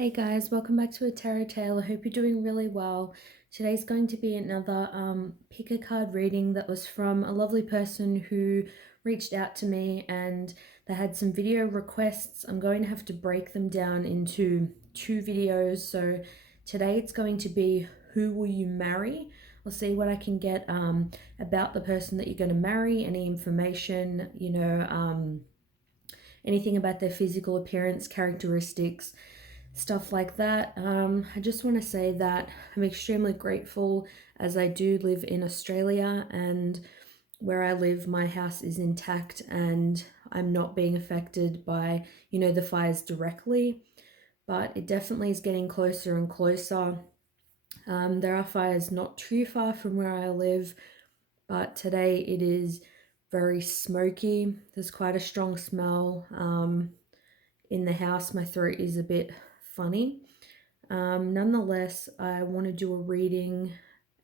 Hey guys, welcome back to a Tarot Tale. I hope you're doing really well. Today's going to be another pick a card reading that was from a lovely person who reached out to me and they had some video requests. I'm going to have to break them down into two videos. So today it's going to be who will you marry? I'll see what I can get about the person that you're going to marry, any information, anything about their physical appearance, characteristics, stuff like that. I just want to say that I'm extremely grateful as I do live in Australia, and where I live, my house is intact and I'm not being affected by, the fires directly, but it definitely is getting closer and closer. There are fires not too far from where I live, but today it is very smoky. There's quite a strong smell in the house. My throat is a bit funny. Nonetheless, I want to do a reading,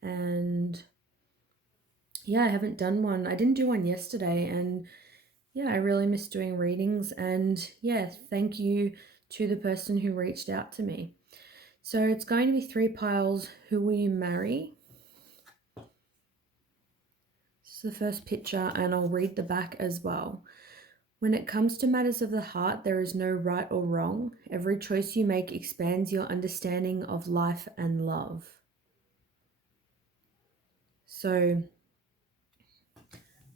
and yeah, I haven't done one. I didn't do one yesterday, and yeah, I really miss doing readings. And yeah, thank you to the person who reached out to me. So it's going to be 3 piles. Who will you marry? This is the first picture, and I'll read the back as well. When it comes to matters of the heart, there is no right or wrong. Every choice you make expands your understanding of life and love. So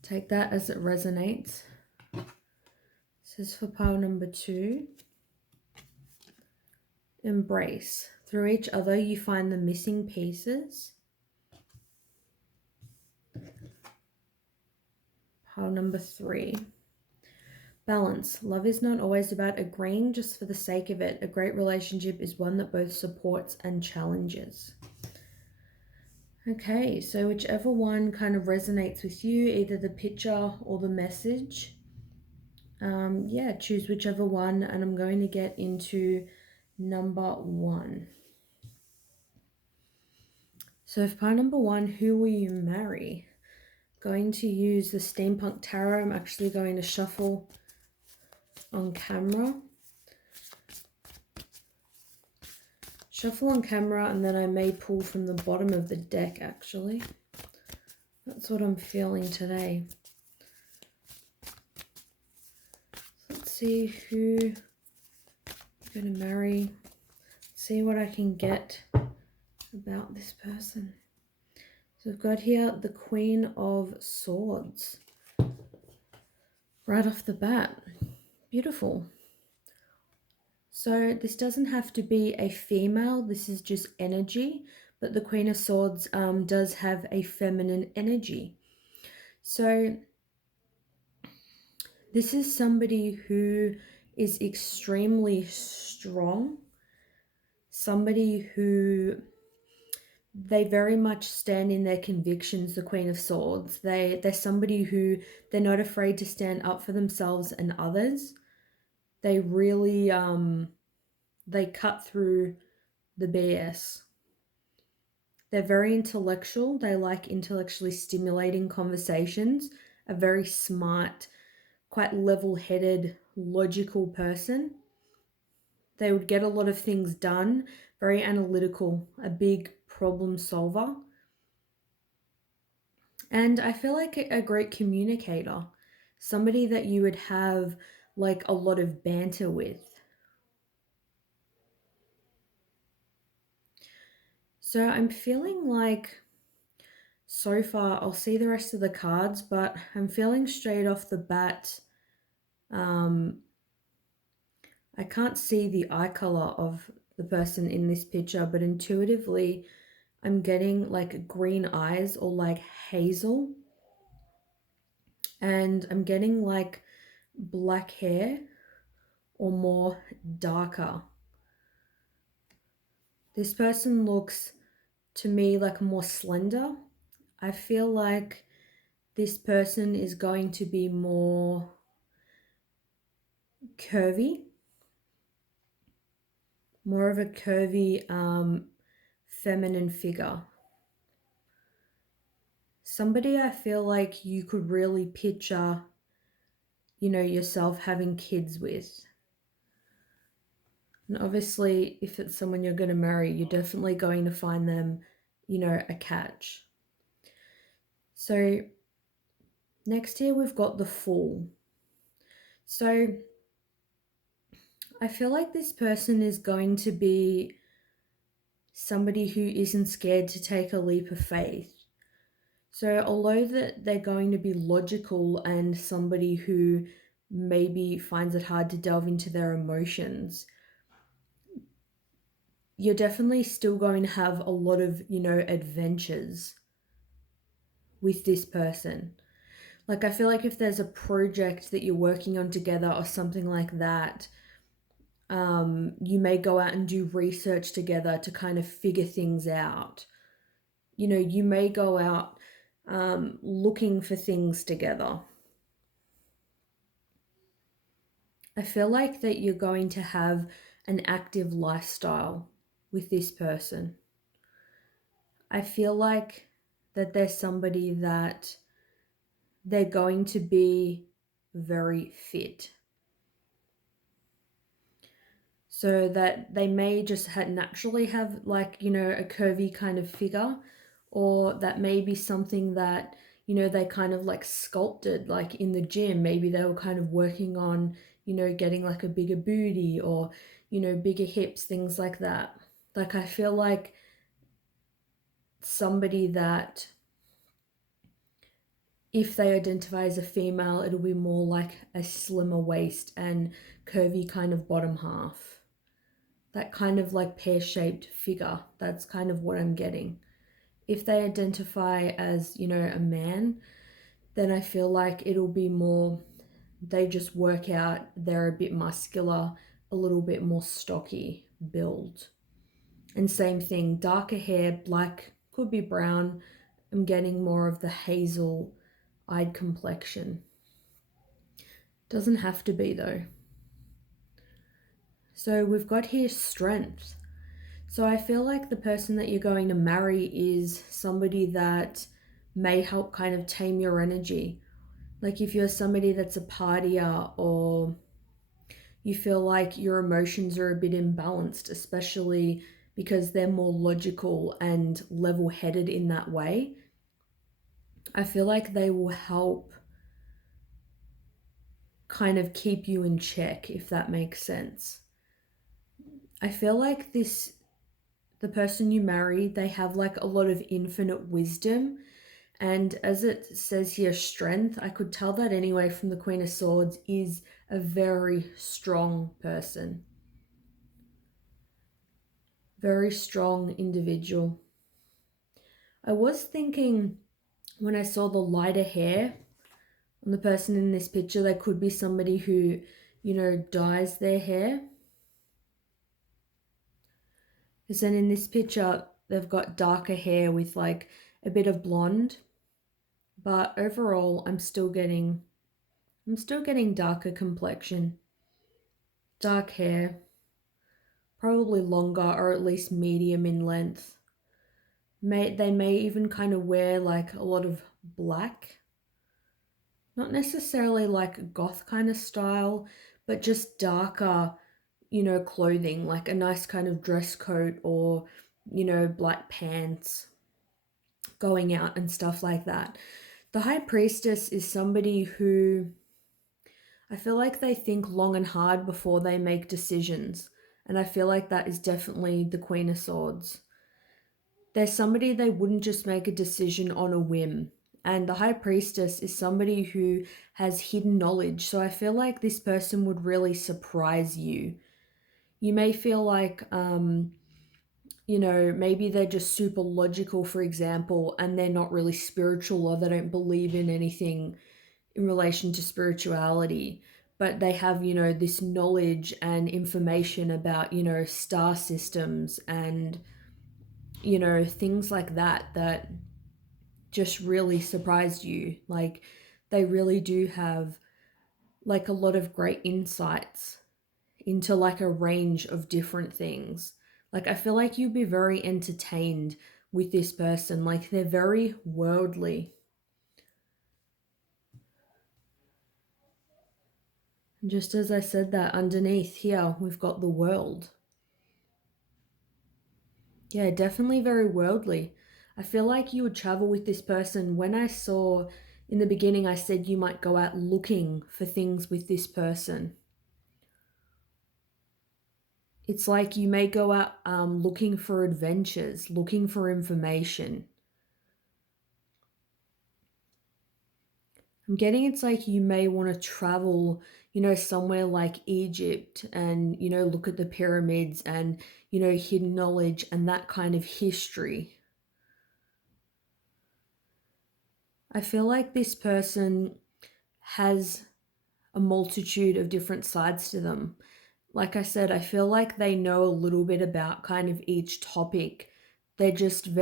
take that as it resonates. This is for pile number 2. Embrace. Through each other, you find the missing pieces. Pile number 3. Balance. Love is not always about agreeing just for the sake of it. A great relationship is one that both supports and challenges. Okay, so whichever one kind of resonates with you, either the picture or the message, yeah, choose whichever one, and I'm going to get into number 1. So for pile number 1, who will you marry? Going to use the Steampunk Tarot. I'm actually going to shuffle on camera. Shuffle on camera, and then I may pull from the bottom of the deck, actually. That's what I'm feeling today. Let's see who I'm going to marry. See what I can get about this person. So I've got here the Queen of Swords. Right off the bat. Beautiful. So this doesn't have to be a female. This is just energy. But the Queen of Swords does have a feminine energy. So this is somebody who is extremely strong. Somebody who they very much stand in their convictions, the Queen of Swords. They're somebody who they're not afraid to stand up for themselves and others. They really they cut through the BS. They're very intellectual. They like intellectually stimulating conversations. A very smart, quite level-headed, logical person. They would get a lot of things done, very analytical, a big problem solver. And I feel like a great communicator, somebody that you would have like a lot of banter with. So I'm feeling like so far, I'll see the rest of the cards, but I'm feeling straight off the bat, I can't see the eye color of the person in this picture, but intuitively I'm getting like green eyes or like hazel. And I'm getting like black hair or more darker. This person looks to me like more slender. I feel like this person is going to be more curvy, more of a curvy feminine figure. Somebody I feel like you could really picture, yourself having kids with. And obviously, if it's someone you're going to marry, you're definitely going to find them, a catch. So next here, we've got the Fool. So I feel like this person is going to be somebody who isn't scared to take a leap of faith. So although that they're going to be logical and somebody who maybe finds it hard to delve into their emotions, you're definitely still going to have a lot of, adventures with this person. Like, I feel like if there's a project that you're working on together or something like that, you may go out and do research together to kind of figure things out. You may go out looking for things together. I feel like that you're going to have an active lifestyle with this person. I feel like that there's somebody that they're going to be very fit. So that they may just naturally have, like, a curvy kind of figure, or that may be something that, they kind of like sculpted, like in the gym. Maybe they were kind of working on, getting like a bigger booty or, bigger hips, things like that. Like, I feel like somebody that, if they identify as a female, it'll be more like a slimmer waist and curvy kind of bottom half. That kind of like pear-shaped figure. That's kind of what I'm getting. If they identify as, a man, then I feel like it'll be more, they just work out, they're a bit muscular, a little bit more stocky build. And same thing, darker hair, black, could be brown. I'm getting more of the hazel-eyed complexion. Doesn't have to be though. So we've got here strength. So I feel like the person that you're going to marry is somebody that may help kind of tame your energy. Like, if you're somebody that's a partier, or you feel like your emotions are a bit imbalanced, especially because they're more logical and level-headed in that way, I feel like they will help kind of keep you in check, if that makes sense. I feel like the person you marry, they have like a lot of infinite wisdom. And as it says here, strength, I could tell that anyway from the Queen of Swords, is a very strong person. Very strong individual. I was thinking, when I saw the lighter hair on the person in this picture, they could be somebody who, dyes their hair. Because then in this picture, they've got darker hair with like a bit of blonde. But overall, I'm still getting darker complexion, dark hair, probably longer or at least medium in length. They may even kind of wear like a lot of black. Not necessarily like goth kind of style, but just darker, clothing, like a nice kind of dress coat, or, black pants, going out and stuff like that. The High Priestess is somebody who, I feel like they think long and hard before they make decisions. And I feel like that is definitely the Queen of Swords. They're somebody, they wouldn't just make a decision on a whim. And the High Priestess is somebody who has hidden knowledge. So I feel like this person would really surprise you. You may feel like, maybe they're just super logical, for example, and they're not really spiritual, or they don't believe in anything in relation to spirituality, but they have, this knowledge and information about, star systems and, things like that, that just really surprised you. Like, they really do have like a lot of great insights into like a range of different things. Like, I feel like you'd be very entertained with this person. Like, they're very worldly. Just as I said that, underneath here, we've got the World. Yeah, definitely very worldly. I feel like you would travel with this person. When I saw in the beginning, I said you might go out looking for things with this person. It's like you may go out looking for adventures, looking for information. I'm getting it's like you may want to travel, somewhere like Egypt and, look at the pyramids and, hidden knowledge and that kind of history. I feel like this person has a multitude of different sides to them. Like I said, I feel like they know a little bit about kind of each topic. They're just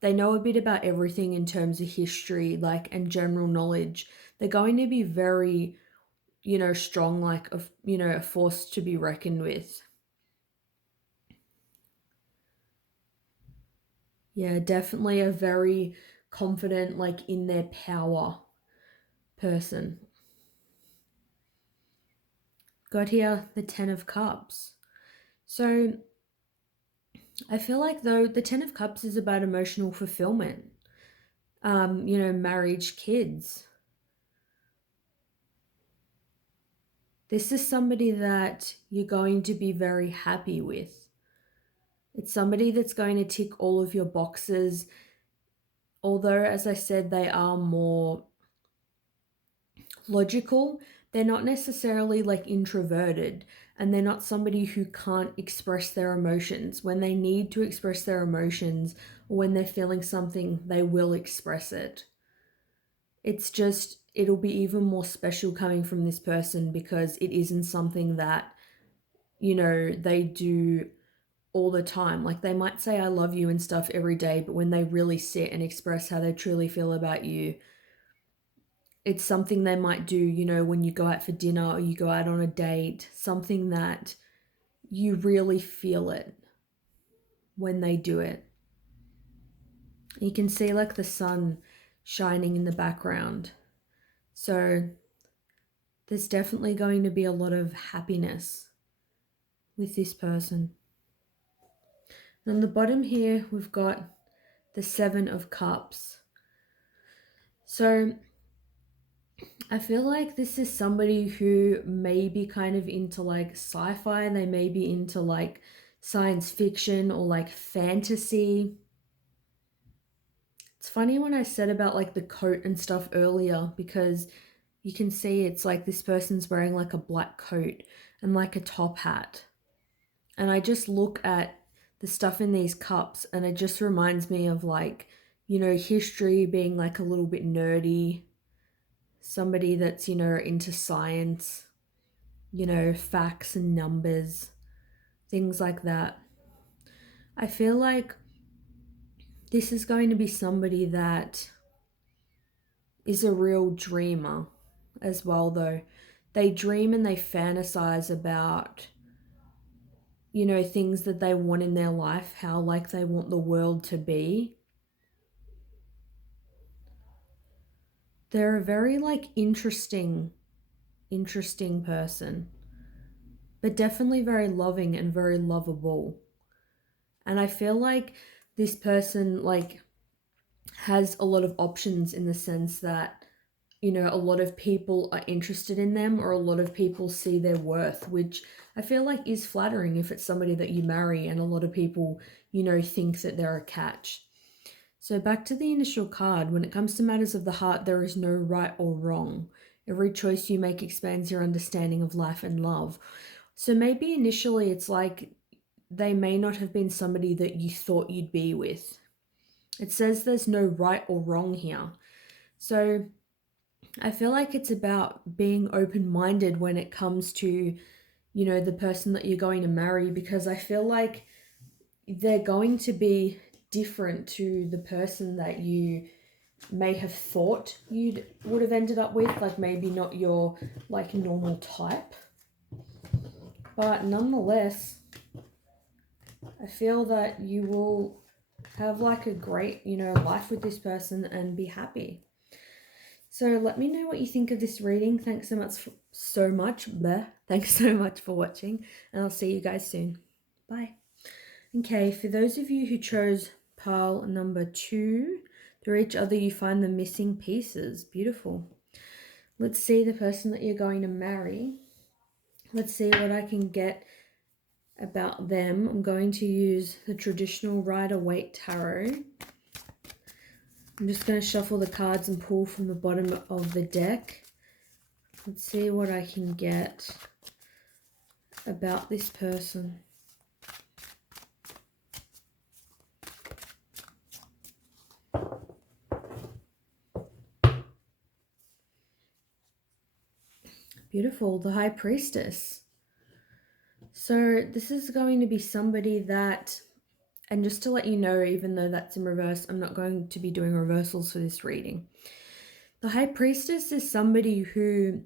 they know a bit about everything in terms of history, like, and general knowledge. They're going to be very, strong, like, a force to be reckoned with. Yeah, definitely a very confident, like, in their power person. Got here the Ten of Cups. So I feel like though the Ten of Cups is about emotional fulfillment, marriage, kids. This is somebody that you're going to be very happy with. It's somebody that's going to tick all of your boxes. Although, as I said, they are more logical, they're not necessarily like introverted, and they're not somebody who can't express their emotions. When they need to express their emotions or when they're feeling something, they will express it. It's just, it'll be even more special coming from this person because it isn't something that, they do all the time. Like they might say, I love you and stuff every day, but when they really sit and express how they truly feel about you, it's something they might do, when you go out for dinner or you go out on a date, something that you really feel it when they do it. You can see like the sun shining in the background. So there's definitely going to be a lot of happiness with this person. And on the bottom here, we've got the Seven of Cups. So I feel like this is somebody who may be kind of into like sci-fi, they may be into like science fiction or like fantasy. It's funny when I said about like the coat and stuff earlier because you can see it's like this person's wearing like a black coat and like a top hat. And I just look at the stuff in these cups and it just reminds me of like, history being like a little bit nerdy, somebody that's, into science, facts and numbers, things like that. I feel like this is going to be somebody that is a real dreamer as well, though. They dream and they fantasize about, things that they want in their life, how like they want the world to be. They're a very like interesting person, but definitely very loving and very lovable. And I feel like this person like has a lot of options in the sense that, a lot of people are interested in them or a lot of people see their worth, which I feel like is flattering if it's somebody that you marry and a lot of people, think that they're a catch. So back to the initial card, when it comes to matters of the heart, there is no right or wrong. Every choice you make expands your understanding of life and love. So maybe initially it's like they may not have been somebody that you thought you'd be with. It says there's no right or wrong here. So I feel like it's about being open minded when it comes to, the person that you're going to marry, because I feel like they're going to be different to the person that you may have thought you would have ended up with, like maybe not your like normal type. But nonetheless, I feel that you will have like a great, life with this person and be happy. So let me know what you think of this reading. Thanks so much. Thanks so much for watching, and I'll see you guys soon. Bye. Okay, for those of you who chose pile number 2, through each other you find the missing pieces. Beautiful. Let's see the person that you're going to marry. Let's see what I can get about them. I'm going to use the traditional Rider-Waite Tarot. I'm just going to shuffle the cards and pull from the bottom of the deck. Let's see what I can get about this person. Beautiful, the High Priestess. So this is going to be somebody that, and just to let you know, even though that's in reverse, I'm not going to be doing reversals for this reading. The High Priestess is somebody who,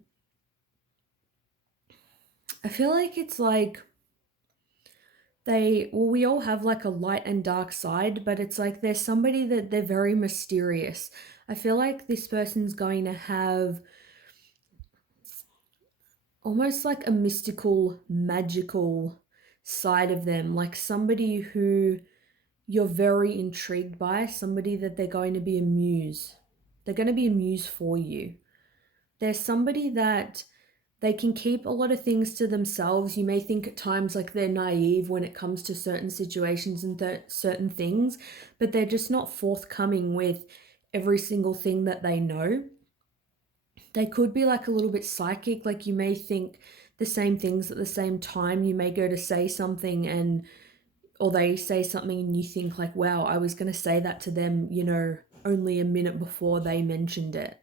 I feel like it's like we all have like a light and dark side, but it's like there's somebody that they're very mysterious. I feel like this person's going to have almost like a mystical, magical side of them, like somebody who you're very intrigued by, somebody that they're going to be a muse. They're going to be a muse for you. There's somebody that they can keep a lot of things to themselves. You may think at times like they're naive when it comes to certain situations and certain things, but they're just not forthcoming with every single thing that they know. They could be like a little bit psychic, like you may think the same things at the same time. You may go to say something or they say something and you think like, wow, I was going to say that to them, only a minute before they mentioned it.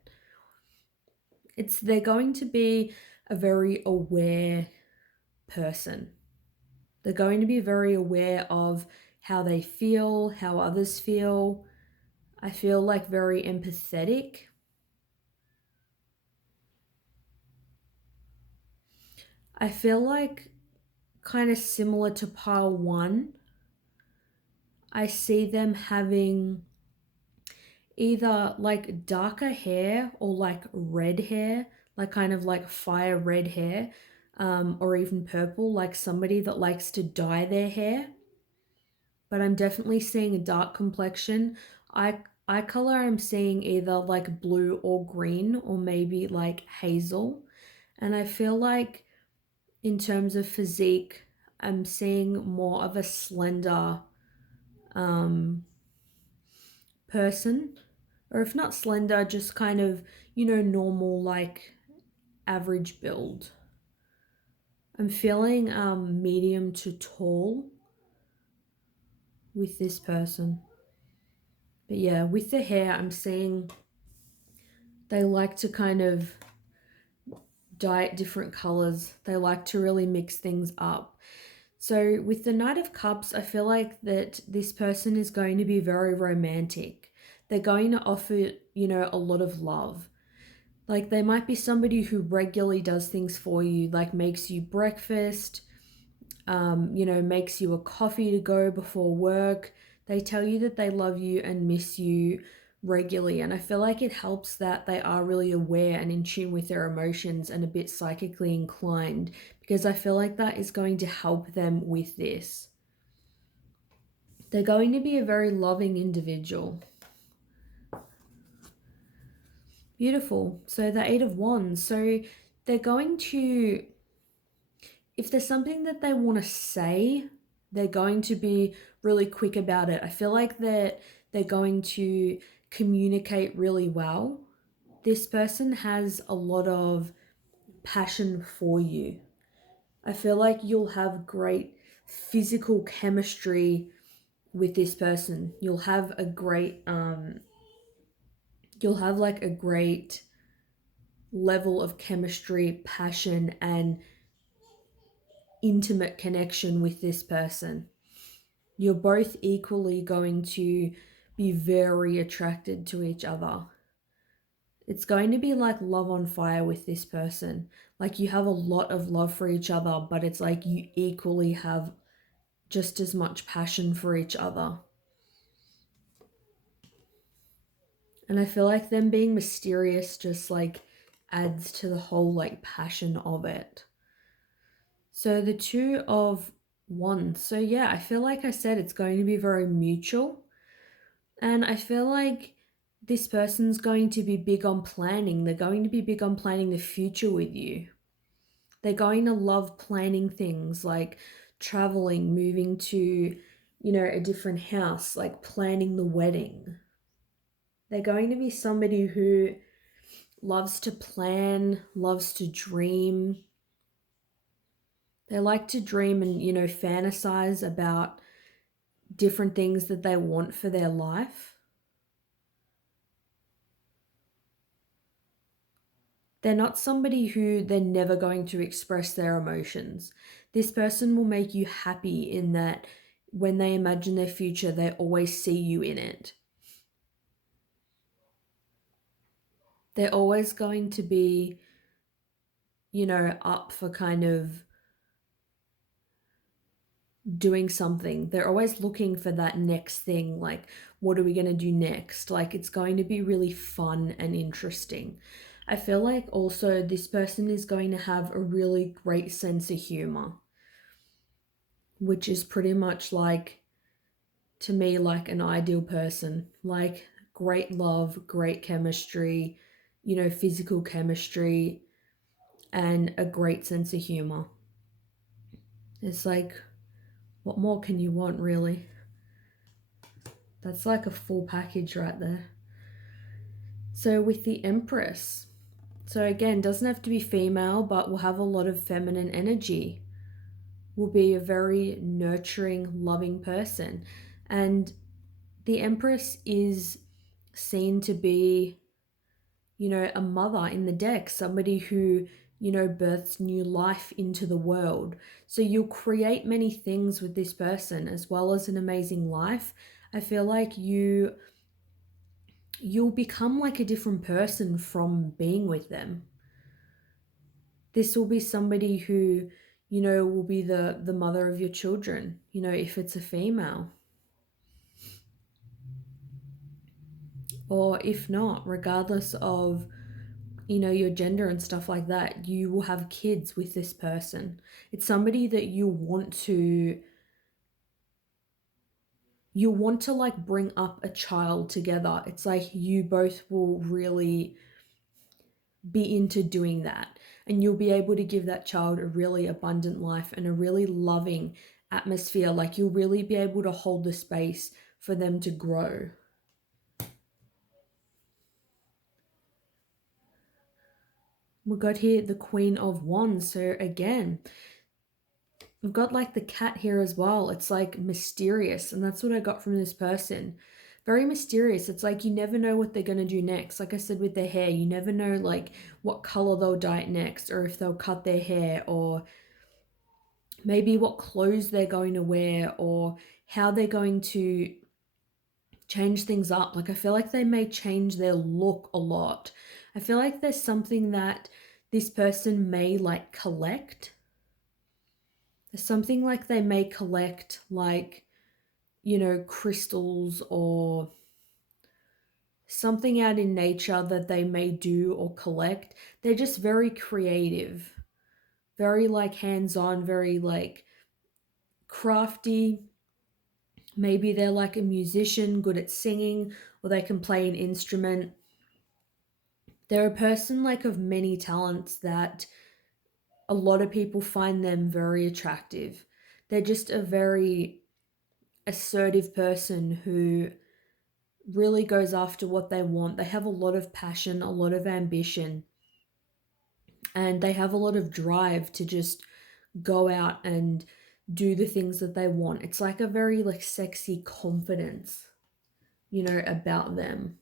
They're going to be a very aware person. They're going to be very aware of how they feel, how others feel. I feel like very empathetic. I feel like kind of similar to pile 1. I see them having either like darker hair or like red hair, like kind of like fire red hair, or even purple, like somebody that likes to dye their hair. But I'm definitely seeing a dark complexion. Eye color, I'm seeing either like blue or green or maybe like hazel. And I feel like in terms of physique, I'm seeing more of a slender person, or if not slender, just kind of, normal, like average build. I'm feeling medium to tall with this person. But yeah, with the hair, I'm seeing they like to kind of dye it different colors. They like to really mix things up. So with the Knight of Cups, I feel like that this person is going to be very romantic. They're going to offer, a lot of love. Like they might be somebody who regularly does things for you, like makes you breakfast, makes you a coffee to go before work. They tell you that they love you and miss you regularly. And I feel like it helps that they are really aware and in tune with their emotions and a bit psychically inclined, because I feel like that is going to help them with this. They're going to be a very loving individual. Beautiful. So the 8 of Wands. So they're going to, if there's something that they want to say, they're going to be really quick about it. I feel like that they're going to communicate really well. This person has a lot of passion for you. I feel like you'll have great physical chemistry with this person. You'll have a great level of chemistry, passion, and intimate connection with this person. You're both equally going to be very attracted to each other. It's going to be like love on fire with this person. Like you have a lot of love for each other, but it's like you equally have just as much passion for each other. And I feel like them being mysterious just like adds to the whole like passion of it. So the 2 of Wands. So yeah, I feel like I said it's going to be very mutual. And I feel like this person's going to be big on planning. They're going to be big on planning the future with you. They're going to love planning things like traveling, moving to, a different house, like planning the wedding. They're going to be somebody who loves to plan, loves to dream. They like to dream and, fantasize about different things that they want for their life. They're not somebody who they're never going to express their emotions. This person will make you happy in that when they imagine their future, they always see you in it. They're always going to be, up for kind of doing something. They're always looking for that next thing. Like, what are we going to do next? Like, it's going to be really fun and interesting. I feel like also this person is going to have a really great sense of humor, which is pretty much like, to me, like an ideal person. Like, great love, great chemistry, physical chemistry, and a great sense of humor. It's like, what more can you want, really? That's like a full package right there. So with the Empress, so again, doesn't have to be female, but will have a lot of feminine energy. Will be a very nurturing, loving person. And the Empress is seen to be, a mother in the deck, somebody who, births new life into the world. So you'll create many things with this person as well as an amazing life. I feel like you'll become like a different person from being with them. This will be somebody who, will be the mother of your children, if it's a female. Or if not, regardless of, your gender and stuff like that, you will have kids with this person. It's somebody that you want to like bring up a child together. It's like you both will really be into doing that, and you'll be able to give that child a really abundant life and a really loving atmosphere. Like, you'll really be able to hold the space for them to grow. We got here the Queen of Wands. So again, we've got like the cat here as well. It's like mysterious, and that's what I got from this person. Very mysterious. It's like you never know what they're going to do next. Like I said with their hair, you never know like what color they'll dye it next, or if they'll cut their hair, or maybe what clothes they're going to wear, or how they're going to change things up. Like, I feel like they may change their look a lot. I feel like there's something that this person may like collect. There's something like they may collect, like, crystals or something out in nature that they may do or collect. They're just very creative, very like hands on, very like crafty. Maybe they're like a musician, good at singing, or they can play an instrument. They're a person like of many talents that a lot of people find them very attractive. They're just a very assertive person who really goes after what they want. They have a lot of passion, a lot of ambition, and they have a lot of drive to just go out and do the things that they want. It's like a very like sexy confidence, about them.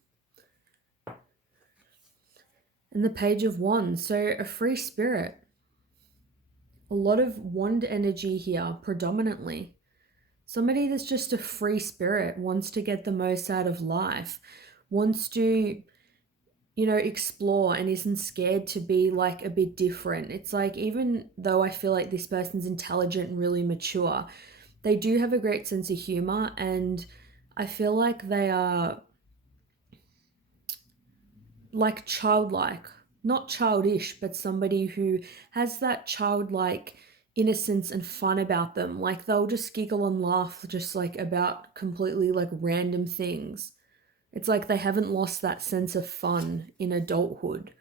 And the Page of Wands, so a free spirit. A lot of wand energy here predominantly. Somebody that's just a free spirit, wants to get the most out of life, wants to, explore, and isn't scared to be like a bit different. It's like, even though I feel like this person's intelligent and really mature, they do have a great sense of humor, and I feel like they are like childlike, not childish, but somebody who has that childlike innocence and fun about them. Like they'll just giggle and laugh just like about completely like random things. It's like they haven't lost that sense of fun in adulthood.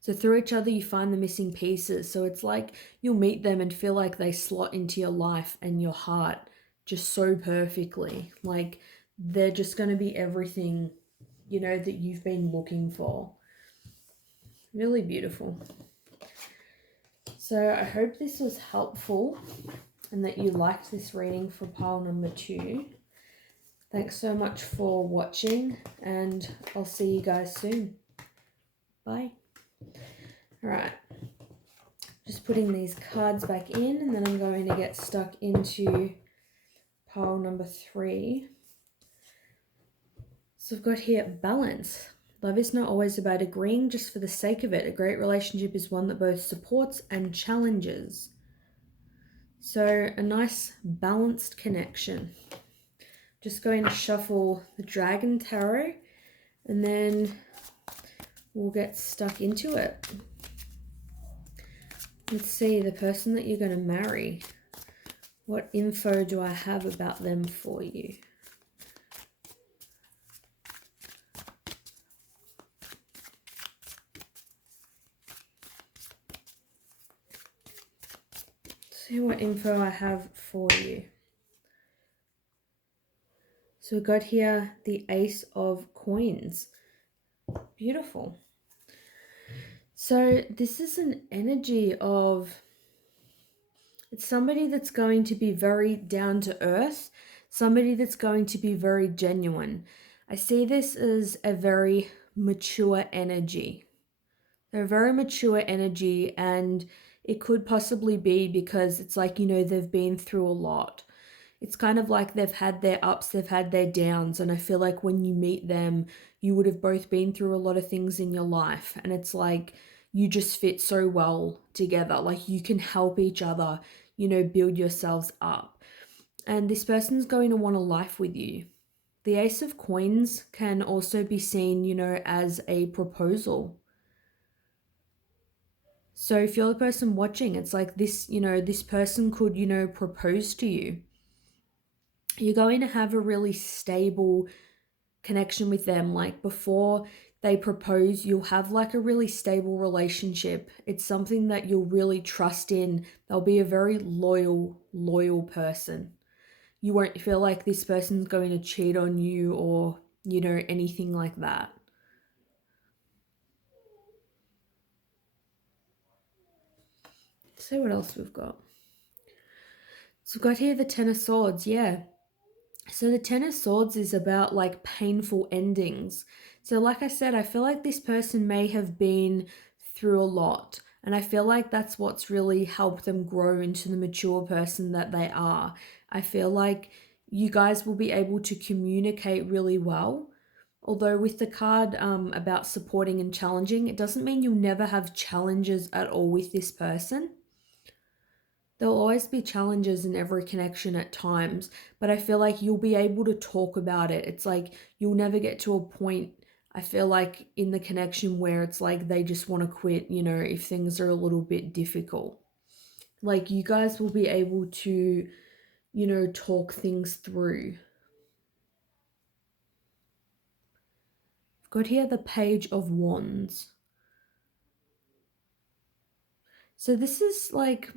So through each other, you find the missing pieces. So it's like you'll meet them and feel like they slot into your life and your heart just so perfectly. Like they're just going to be everything, you know, that you've been looking for. Really beautiful. So I hope this was helpful and that you liked this reading for pile number 2. Thanks so much for watching, and I'll see you guys soon. Bye. Alright, just putting these cards back in, and then I'm going to get stuck into pile number 3. So I've got here balance. Love is not always about agreeing just for the sake of it. A great relationship is one that both supports and challenges. So a nice balanced connection. Just going to shuffle the Dragon Tarot, and then we'll get stuck into it. Let's see, the person that you're going to marry. What info do I have about them for you? See what info I have for you. So we've got here the Ace of Coins. Beautiful. So this is an energy of, it's somebody that's going to be very down to earth, somebody that's going to be very genuine. I see this as a very mature energy. They're a very mature energy, and it could possibly be because it's like, you know, they've been through a lot. It's kind of like they've had their ups, they've had their downs, and I feel like when you meet them, you would have both been through a lot of things in your life, and it's like you just fit so well together. Like you can help each other, you know, build yourselves up. And this person's going to want a life with you. The Ace of Coins can also be seen, you know, as a proposal. So if you're the person watching, it's like this, you know, this person could, you know, propose to you. You're going to have a really stable connection with them. Like before they propose, you'll have like a really stable relationship. It's something that you'll really trust in. They'll be a very loyal person. You won't feel like this person's going to cheat on you or, you know, anything like that. Let's see what else we've got. So we've got here the Ten of Swords, yeah. So the Ten of Swords is about like painful endings. So like I said, I feel like this person may have been through a lot, and I feel like that's what's really helped them grow into the mature person that they are. I feel like you guys will be able to communicate really well. Although with the card about supporting and challenging, it doesn't mean you'll never have challenges at all with this person. There'll always be challenges in every connection at times, but I feel like you'll be able to talk about it. It's like you'll never get to a point, I feel like, in the connection where it's like they just want to quit, you know, if things are a little bit difficult. Like you guys will be able to, you know, talk things through. I've got here the Page of Wands. So this is like,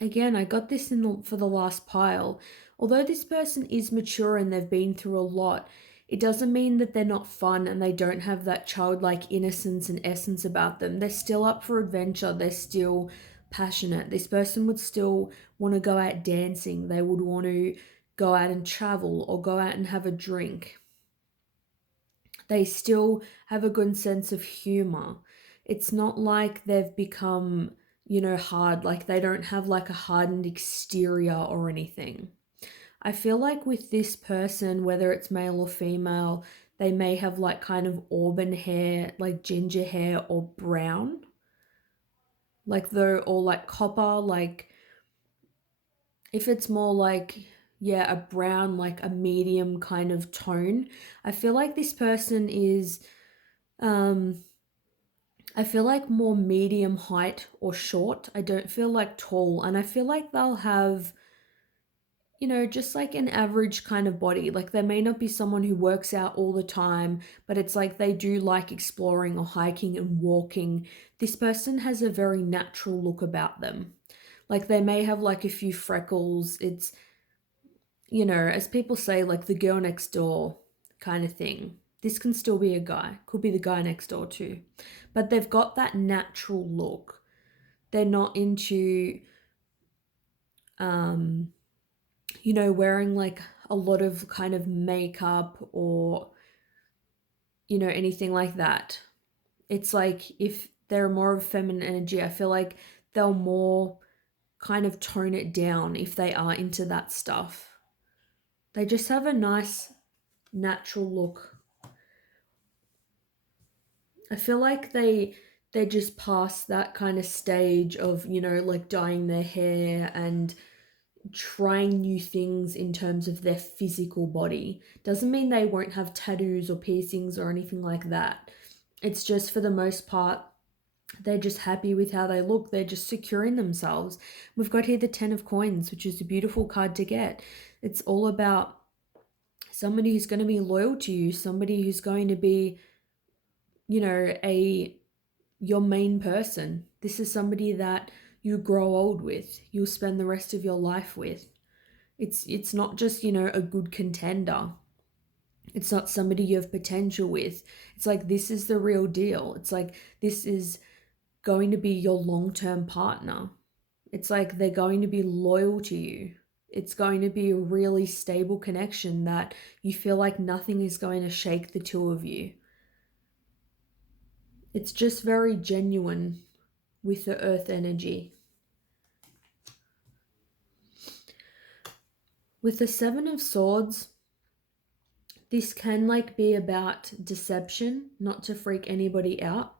again, I got this for the last pile. Although this person is mature and they've been through a lot, it doesn't mean that they're not fun and they don't have that childlike innocence and essence about them. They're still up for adventure. They're still passionate. This person would still want to go out dancing. They would want to go out and travel or go out and have a drink. They still have a good sense of humor. It's not like they've become, you know, hard. Like they don't have like a hardened exterior or anything. I feel like with this person, whether it's male or female, they may have like kind of auburn hair, like ginger hair or brown. Like though, or like copper, like if it's more like, yeah, a brown, like a medium kind of tone, I feel like this person is I feel like more medium height or short. I don't feel like tall. And I feel like they'll have, just like an average kind of body. Like they may not be someone who works out all the time, but it's like they do like exploring or hiking and walking. This person has a very natural look about them. Like they may have like a few freckles. It's, as people say, like the girl next door kind of thing. This can still be a guy, could be the guy next door too. But they've got that natural look. They're not into, um, wearing like a lot of kind of makeup or, anything like that. It's like if they're more of feminine energy, I feel like they'll more kind of tone it down if they are into that stuff. They just have a nice natural look. I feel like they're just past that kind of stage of, like dyeing their hair and trying new things in terms of their physical body. Doesn't mean they won't have tattoos or piercings or anything like that. It's just for the most part, they're just happy with how they look. They're just secure in themselves. We've got here the 10 of Coins, which is a beautiful card to get. It's all about somebody who's going to be loyal to you, somebody who's going to be, your main person. This is somebody that you grow old with. You'll spend the rest of your life with. It's not just, a good contender. It's not somebody you have potential with. It's like this is the real deal. It's like this is going to be your long-term partner. It's like they're going to be loyal to you. It's going to be a really stable connection that you feel like nothing is going to shake the two of you. It's just very genuine with the earth energy. With the 7 of Swords, this can like be about deception, not to freak anybody out.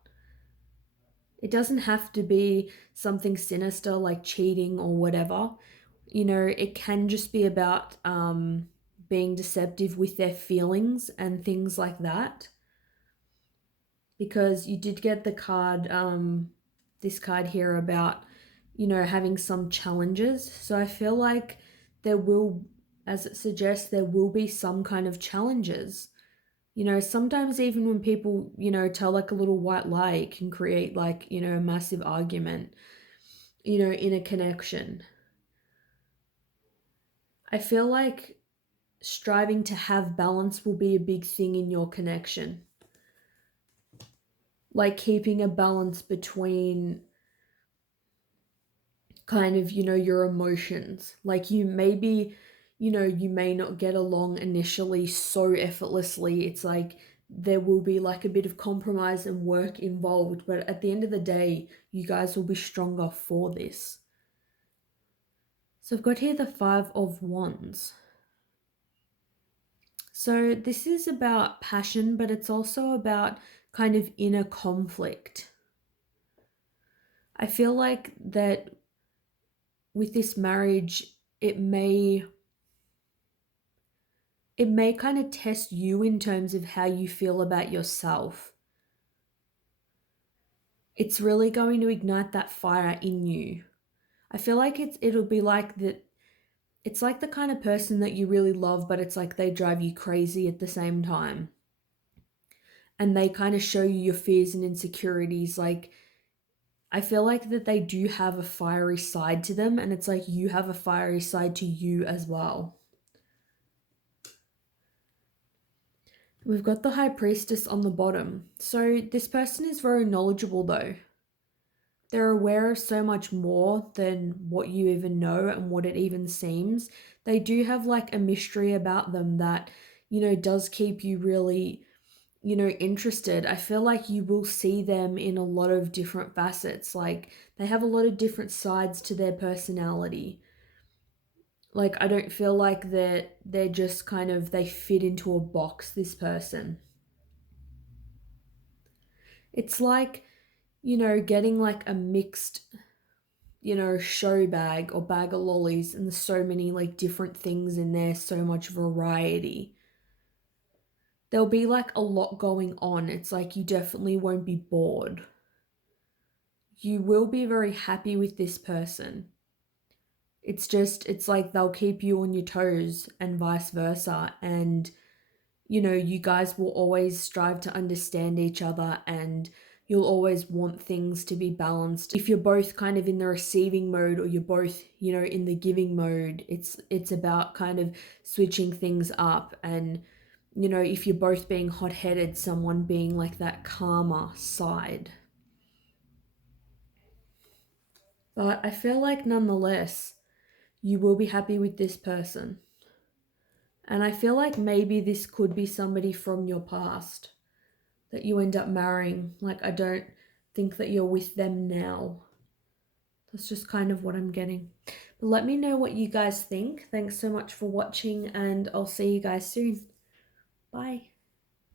It doesn't have to be something sinister like cheating or whatever. It can just be about being deceptive with their feelings and things like that. Because you did get the card, this card here about, having some challenges. So I feel like there will, as it suggests, there will be some kind of challenges. Sometimes even when people, tell like a little white lie, it can create like, a massive argument, in a connection. I feel like striving to have balance will be a big thing in your connection. Like keeping a balance between kind of, your emotions. Like you maybe, you may not get along initially so effortlessly. It's like there will be like a bit of compromise and work involved, but at the end of the day, you guys will be stronger for this. So I've got here the 5 of Wands. So this is about passion, but it's also about kind of inner conflict. I feel like that with this marriage, it may kind of test you in terms of how you feel about yourself. It's really going to ignite that fire in you. I feel like it'll be like that. It's like the kind of person that you really love, but it's like they drive you crazy at the same time. And they kind of show you your fears and insecurities. Like, I feel like that they do have a fiery side to them, and it's like you have a fiery side to you as well. We've got the High Priestess on the bottom. So this person is very knowledgeable though. They're aware of so much more than what you even know and what it even seems. They do have like a mystery about them that, does keep you really, interested. I feel like you will see them in a lot of different facets. Like they have a lot of different sides to their personality. Like I don't feel like they're just kind of they fit into a box, this person. It's like, getting like a mixed, show bag or bag of lollies, and there's so many like different things in there, so much variety. There'll be like a lot going on. It's like you definitely won't be bored. you will be very happy with this person. It's like they'll keep you on your toes and vice versa. And, you guys will always strive to understand each other, and you'll always want things to be balanced. If you're both kind of in the receiving mode, or you're both, in the giving mode, it's about kind of switching things up. And, if you're both being hot-headed, someone being like that calmer side. But I feel like nonetheless, you will be happy with this person. And I feel like maybe this could be somebody from your past that you end up marrying. Like, I don't think that you're with them now. That's just kind of what I'm getting. But let me know what you guys think. Thanks so much for watching, and I'll see you guys soon. Bye.